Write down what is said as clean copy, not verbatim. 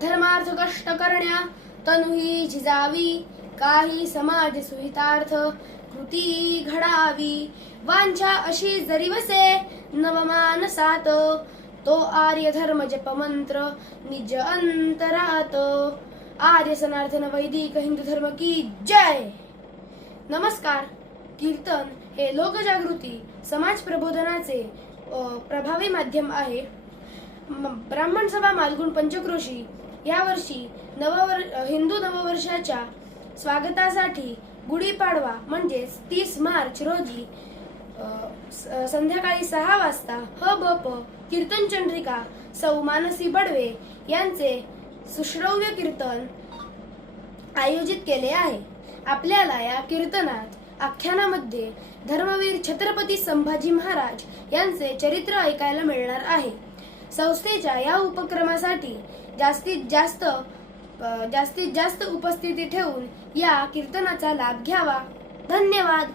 धर्मार्थ कष्ट करण्या तनुही झिजावी, काही समाज सुहितार्थ कृती घडावी. वांछा अशी जरी वसे नवमानसात, तो आर्य धर्म जप मंत्र निज अंतरात. आर्य सनातन वैदिक हिंदू धर्म की जय. नमस्कार. कीर्तन हे लोकजागृती समाज प्रबोधनाचे प्रभावी माध्यम आहे. ब्राह्मण सभा मालगुण पंचक्रोशी यावर्षी हिंदू नववर्षाच्या स्वागतासाठी गुढीपाडवा म्हणजेच 30 मार्च रोजी संध्याकाळी 6 वाजता ह.ब.प. कीर्तन चंद्रिका सौ मानसी बडवे यांचे सुश्रव्य कीर्तन आयोजित केले आहे. आपल्याला या कीर्तनात आख्यानामध्ये धर्मवीर छत्रपती संभाजी महाराज यांचे चरित्र ऐकायला मिळणार आहे. संस्थेच्या या उपक्रमासाठी जास्तीत जास्त उपस्थिती ठेवून या कीर्तनाचा लाभ घ्यावा. धन्यवाद.